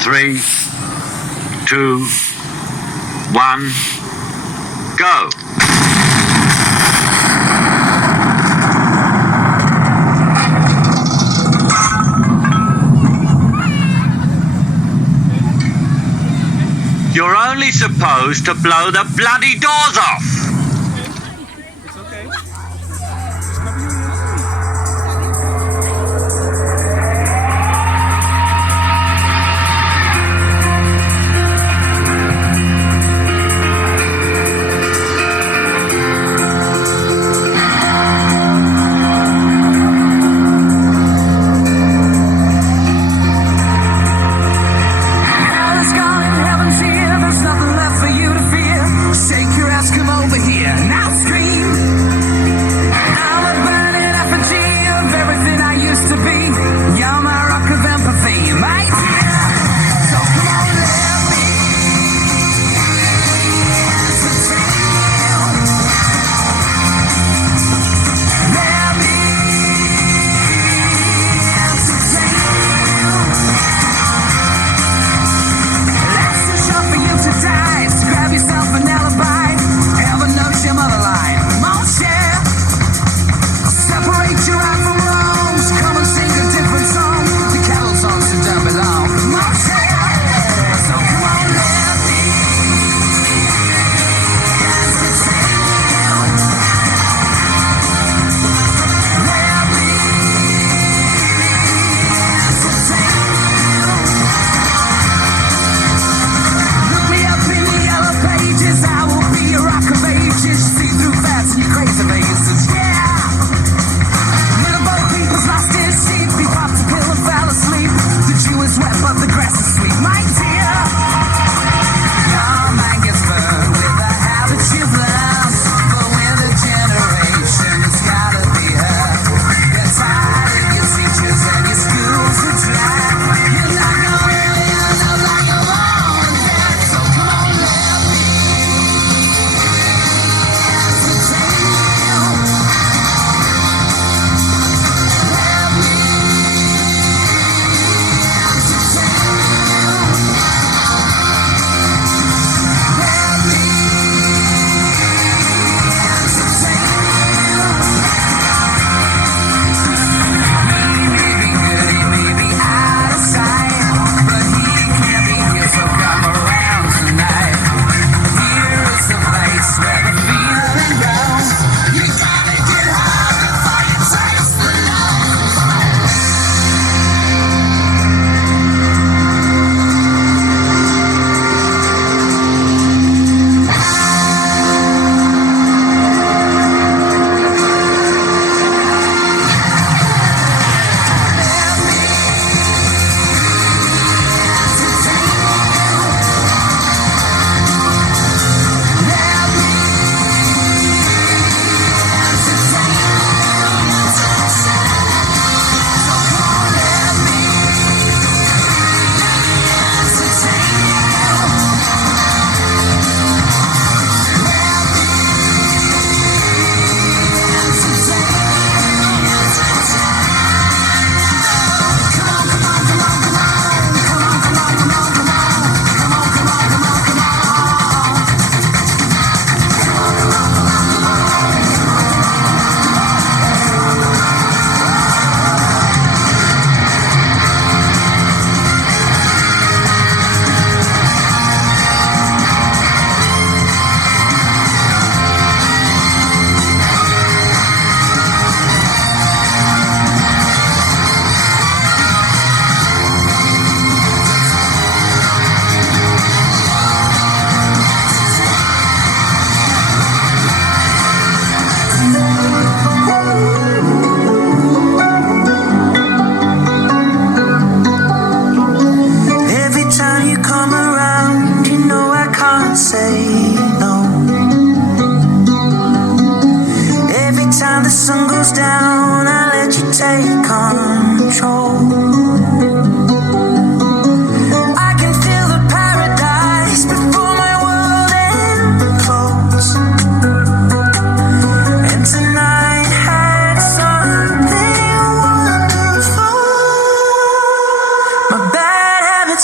3, 2, 1, go. You're only supposed to blow the bloody doors off. It's okay. Just cover your ears. Hell is gone and heaven's here. There's nothing left for you to fear. Shake your ass, come over here.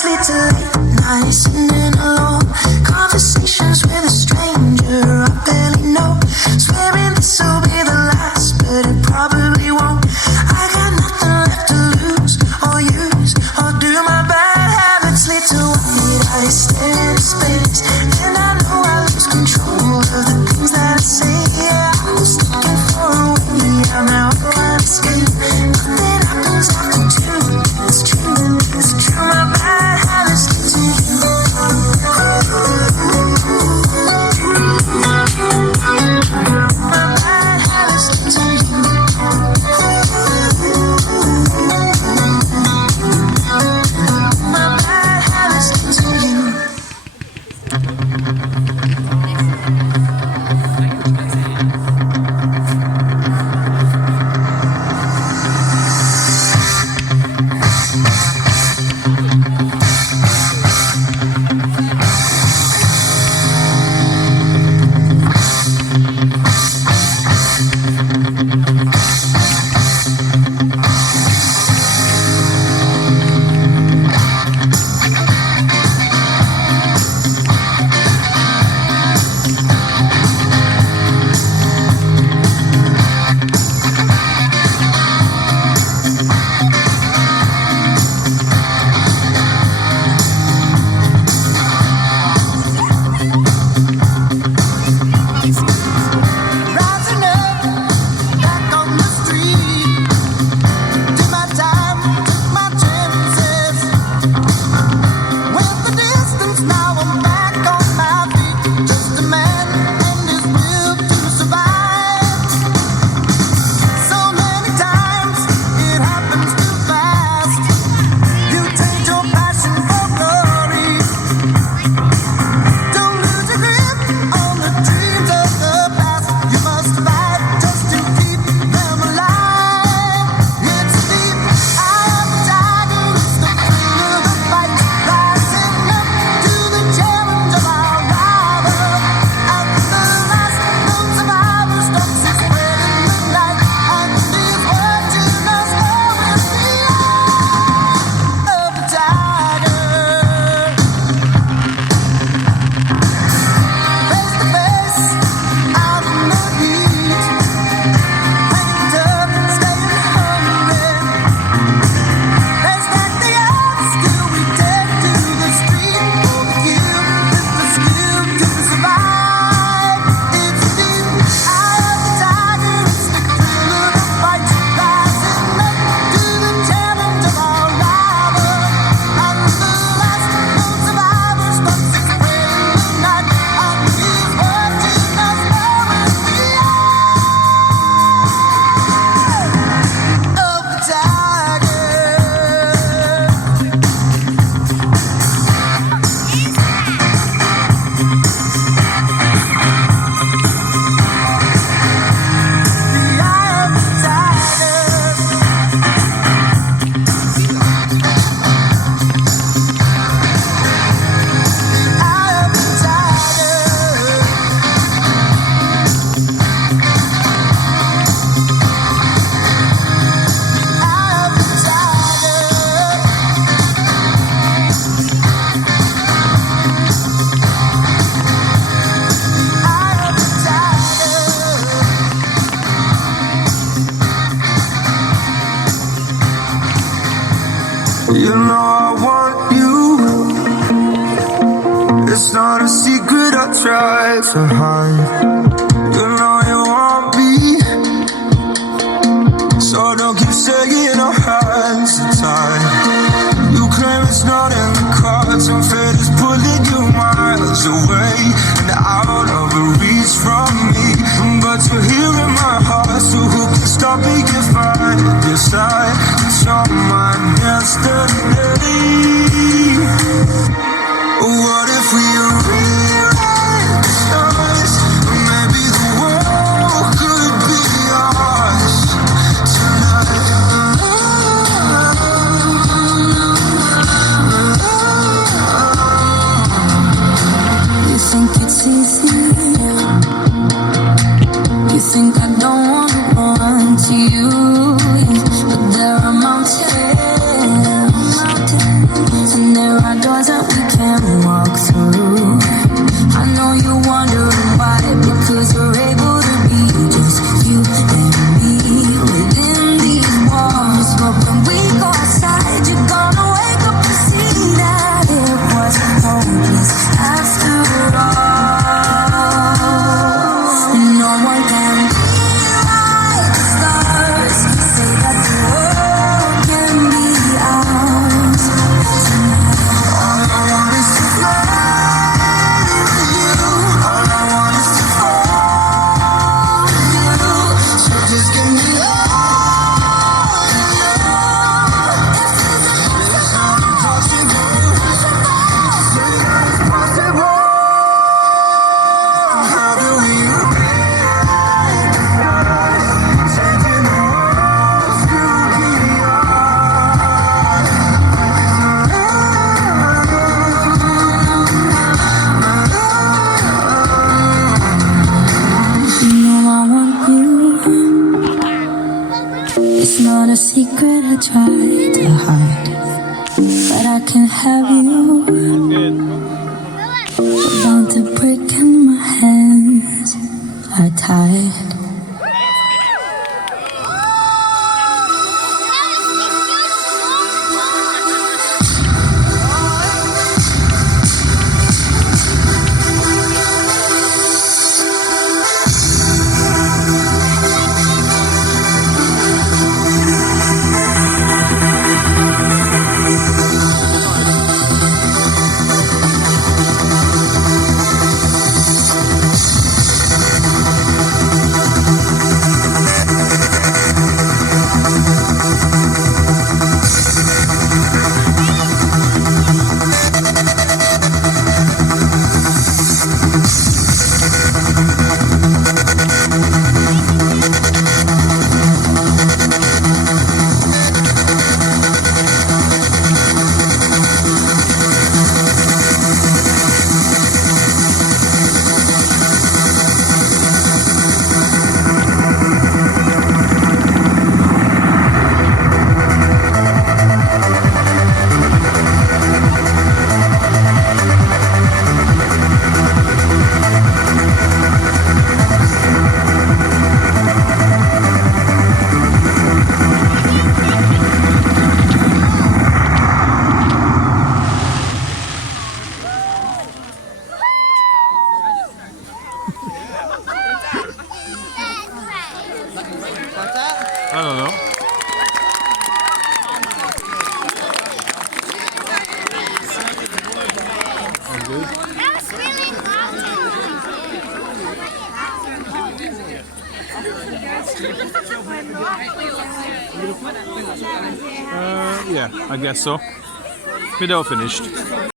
habits lead to late nights sitting alone. Conversations with a stranger I barely know. Swearing this will be the last, but it probably won't. I got nothing left to lose or use or do. My bad habits lead to white eyes staring into space, and I know I lose control of the things that I say. Yeah, I was looking for a way out, now I can't escape. Nothing happens after two. It's true, it's true. My bad habits lead to you. My bad habits lead to you. My bad habits lead to you. Rising up, back on the street. Did my time, took my chances. Went the distance, now I'm back on my feet. Just a man and his will to survive. So many times it happens too fast. You trade your passion for glory. Don't lose your grip on the dreams of the past. You must fight just to keep them alive. It's deep, eye of the tiger, it's the thrill of the fight. Rising up to the challenge of our rival. At the last, no survivor stalks his spread in the night. And he's watching us go in the eye of the tiger. Face to face, out in the heat. Hanging tough, staying hungry. They stack the odds, still we take to the street for the kill. It's the skill to survive. It's deep, eye of the tiger, it's the thrill of the fight. Rising up to the challenge of our rival. At the last, no survivor stalks his prey in the night. And he's watching us go in the eye of the tiger. The eye of the tiger. Eye of the tiger. Eye of the tiger. Eye of the tiger. You know I want you. It's not a secret I try to hide. You know you want me, so don't keep saying our hands are tied. You claim it's not in the cards, and fate is pulling you miles away and out of reach from me. But you're here in my heart, so who can stop me if I decide it's on my yesterday? What if we rewrite the stars? doors that we can walk through. I know you're wondering why, because we're able to be just you and me within these walls. But when we go outside, you're gonna wake up and see that it was hopeless after all. And no one can be like the stars, say that the world can be ours tonight. All I want is to fly with you. All I want is to fall with you. So just give me all you know. If it's impossible, it's possible. How do we rewrite the stars, changing the world to be You know I want you. It's not a secret I try to hide, but I can have you. Good. We're bound to break and my hands are tied. I don't know. I'm good. That's really Yeah, I guess so. Video finished.